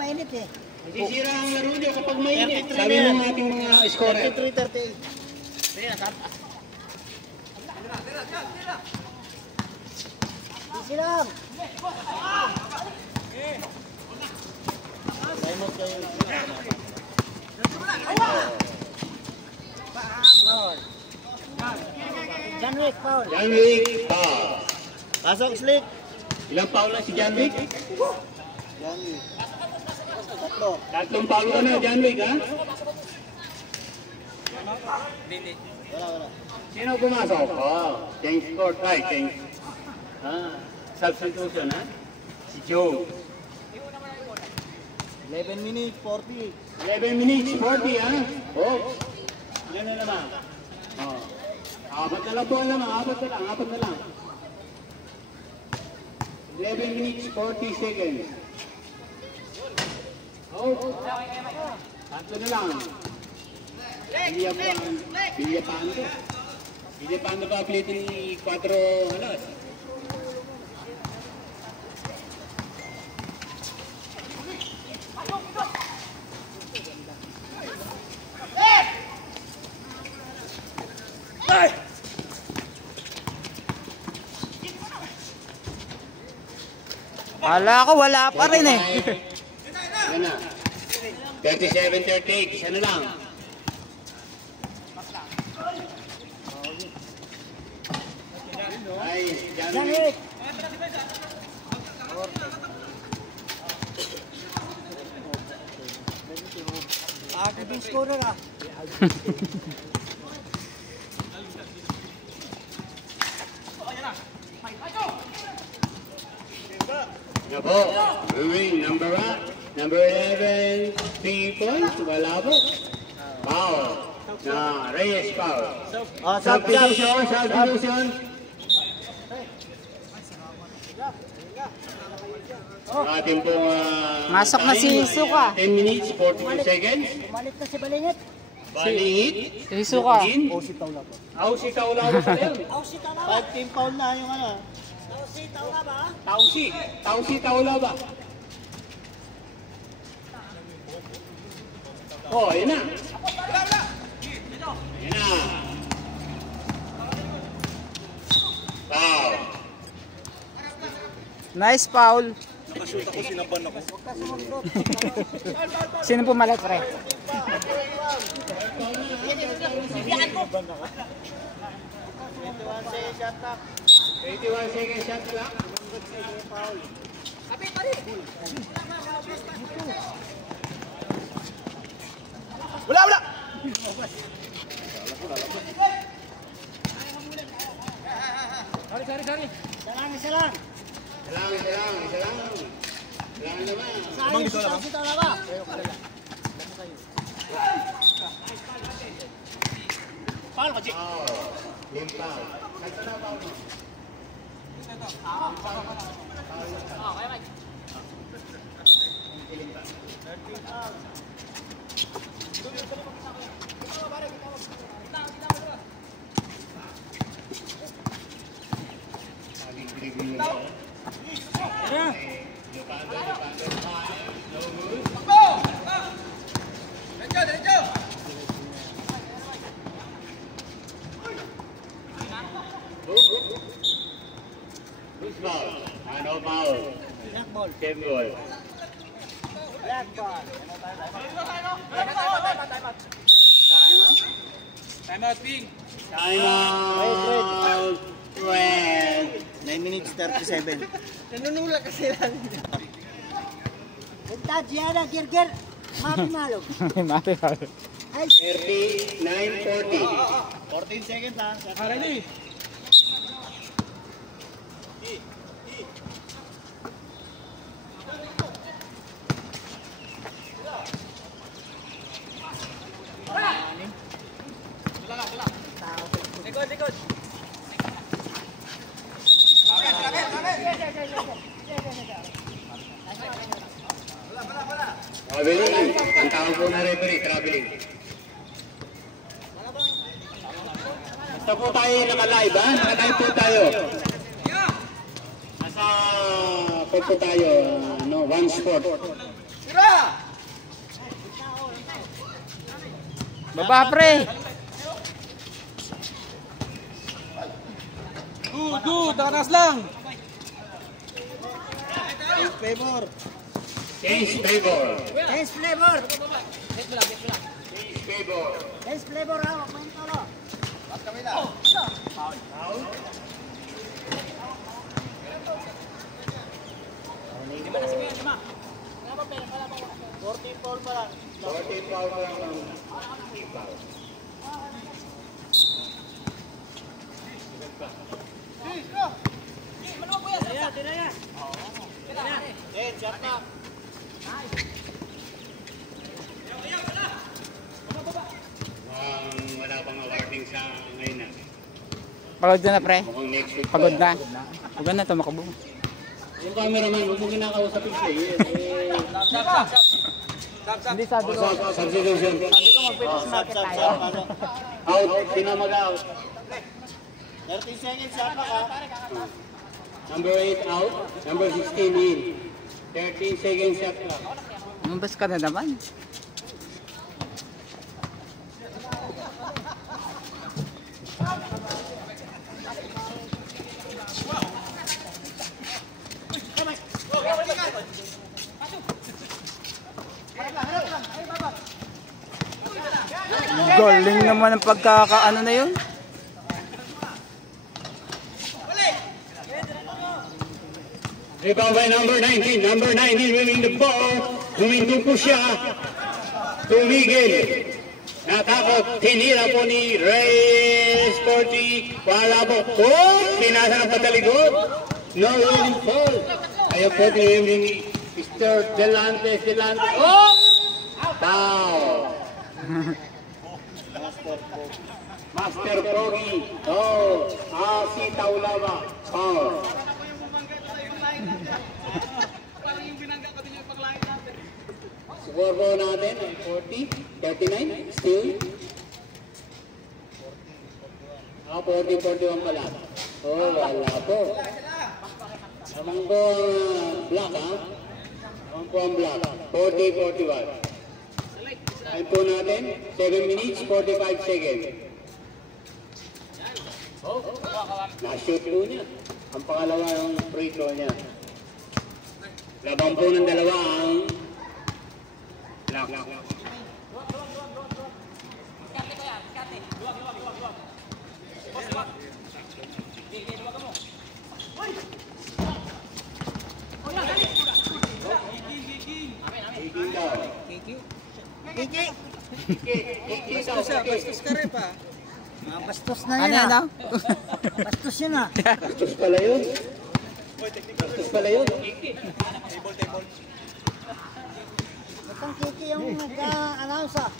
mainit eh. Nasisira ang laro nyo kapag mainit. Sabi ng ating mga scorer. 33-38. Easy lang. John Wick, foul. John Wick, foul. Pasok, Slick. Ilang foul na si John Wick? John Wick. Tatlo. Tatlong foul ka na, John Wick, ha? Wala. Sino pumasok? Change court. Ay, change. Substitution, ha? Si Joe. 11 minutes, 40. 11 minutes, 40, ha? Yan na naman. Apat na lang po naman, apat na lang. 11 minutes, 40 seconds. Tatlo na lang. Villapando ba ulitin ni 4 halos? Wala ko, wala pa rin eh. Yan na. 37-38, isa na lang. Ay, John Wick. Agad yung scorer ah. Nako, moving number 11, 3 points, wala po. Foul. Na, Reyes foul. Substitution. Ating pong Masok na si Suka. 10 minutes, 42 seconds. Umalit na si Balingit. Balingit. Si Suka. Si Taula po. Si Taula po sa yun. Si Taula. 5 team foul na yung ano. Si Taula ba? Taula ba? Yan na. Yan na. Foul. Nice foul. Nakashoot ako, sinaban ako. Sino pumalat, pre? 81 seconds shot lang. Wala! Sorry. Isa lang. Kailangan naman. Sayang si Taula ba? Paano ka, Chick? Limpa. Nasa na ba mo? Who's foul? Ano foul? Black ball. Same goal. Black ball. Time out, Ping. Time out. 12. 9 minutes 37. Nanunula kasi lang. Entah Giana Gerger. Mati malog. Mati malo. 39-40. 14 seconds ha. Ready? Likod. Traveling. Ang tawag po na referee, traveling. Basta po tayo naka-live, ha? Naka-live po tayo. Nasa po tayo, one sport. Baba, pre. Good, takanas lang. Flavor. Change favor. Taste flavor. Change favor. Taste flavor ha. Main tolo. Fourteen foul pa lang. 14 foul lang ng foul. Shot na. Wala pang awarding sa ngayon na. Pagod na, pre. Mukhang next week pa. Pagod na. Pagod na, tumakbo. Yung cameraman, huwag mo kinakausapin siya. Hindi sabi ko. Substitution. Shot tayo. Out, tinamag out. 13 seconds shot na ka. Number 8 out. Number 16 in. 13 seconds shot clock. Mambas ka na naman. Galing naman ang pagkakaano na yun. Rebound by number 19. Number 19 winning the ball. Huminto po siya. Tumigil. Natakot. Tinira po ni Reyes Sporty. Wala po. Oh! Pinasa ng patalikod. No winning fall. Ayaw po ni Mr. Delantes. Oh! Foul. Master Pogi. Oh. Si Taulava. Foul. Score po natin 40, 39, still. 40, 41 pala. Oh, wala po. Amang po ang black, ha? Amang po ang black. 40, 41. Time po natin, 7 minutes, 45 seconds. Na-shoot po niya. Ang pangalawa ang free throw niya. Labang po ng dalawa ang black. Bastos ka rin pa. Bastos na Ano yan yan, ah. ah? Bastos yun ah. Bastos pala yun. Bastos pala yun. Itong Kiki yung nag-announce ah.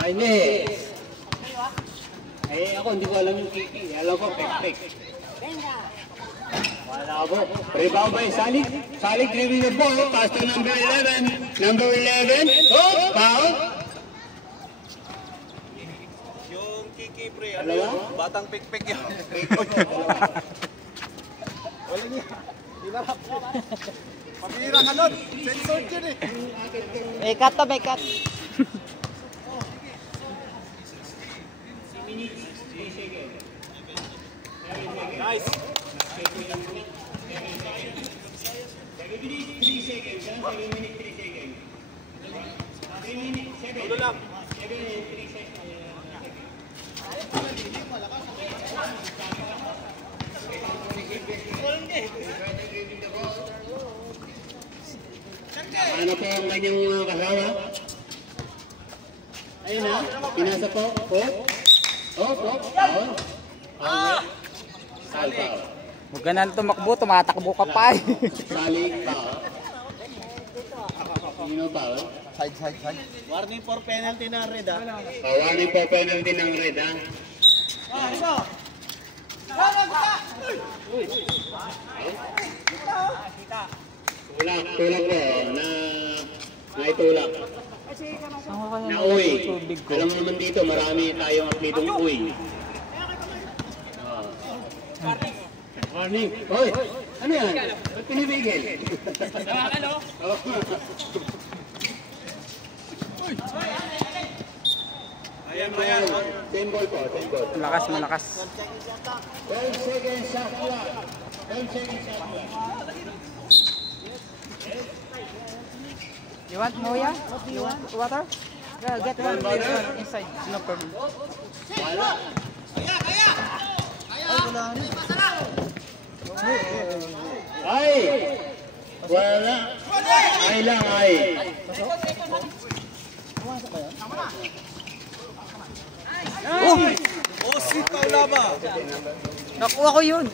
Ay, hindi. Eh, ako hindi ko alam yung Kiki. Alam ko, pek-pek. Wala po. Rebound by Salik. Salik driving the ball. Pass to number 11. Number 11. Oh, foul. Yung Kiki, pre. Dalawa? Batang pik-pik yun. Pamira ka nun. Censored yun eh. May cut to, may cut. Nice. 7 minutes, 3 seconds. 7 minutes, 3 seconds. 3 minutes, 7. Tulo lang. 7 minutes, 3 seconds. Ano po ang kanyang mga kasama? Ayun na, pinasa po. Foul. Foul. Huwag ka na tumakbo, tumatakbo ka pa eh. Salik, foul. Sino foul? Warning for penalty na red ah. Warning po penalty ng red, ha? Tulak po, naitulak. Na uwi. Alam mo naman dito, marami tayong atlitong uwi. Warning. Hoy, ano yan? Ba't pinibigil? Ano? 10 ball po, 10 ball. Malakas, malakas. 12 seconds shot clock. 12 seconds shot clock. You want Moya? You want water? Yeah, get one this one inside. No problem. Wala. Ay! Wala. Ay lang, ay. Oh! Oh, si Paulaba. Nakuha ko yun.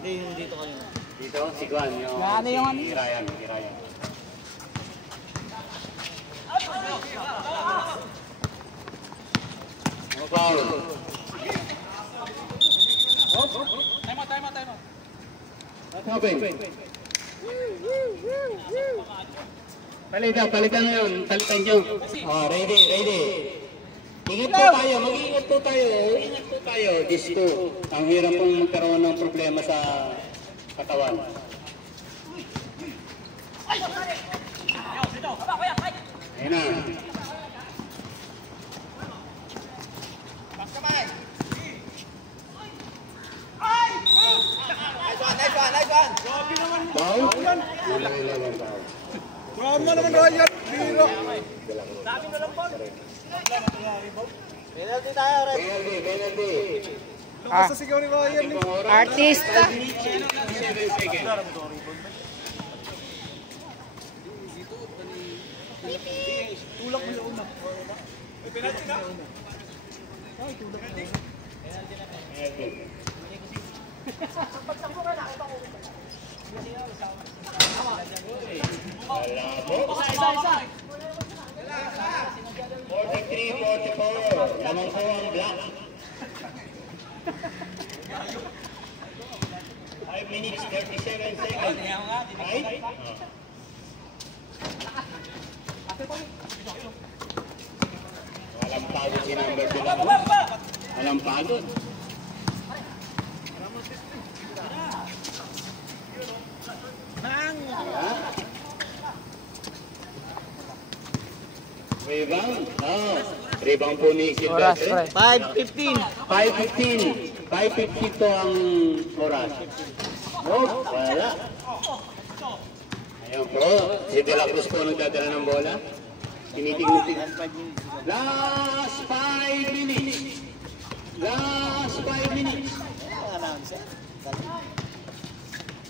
Dito kayo. Dito, si Juan. Ano yung ano? Hirayan. No foul. Time out. What happened? Palitan na yun. Palitan nyo. Ready. Ingat po tayo. Mag-iingat po tayo. Ingat po tayo. Disco. Ang hirap pong magkaroon ng problema sa katawan. Ayan na. Nice one. Foul? Drama naman Ryan. Biro. Penalty tayo, Red. Penalty. Lakas sa sigaw ni Ryan. Artista. 7 seconds. Tulak mo yung una. Penalty na. Isa. 43-44. Lamang po ang black. 5 minutes, 37 seconds. Right? Walang pagod si number 2. Walang pagod. Rebound? Rebound po ni Oras, Silvestre. pre. 5:15. 5:50 to ang oras. Oh, wala. Ayun po, si De La Cruz po nagdadala ng bola. Tinitignan. Last 5 minutes. Last 5 minutes.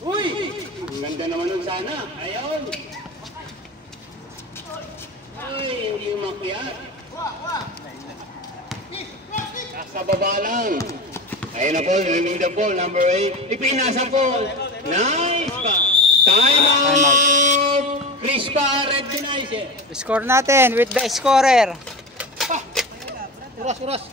Uy! Ang ganda naman nun sana. Ayun. Ay, hindi umakyat. Nasa baba lang. Ayun na po, remaining the ball, number 8. Ipinasa po. Nice pa. Time out! Crispa, red denies. Score natin with the scorer. Uras.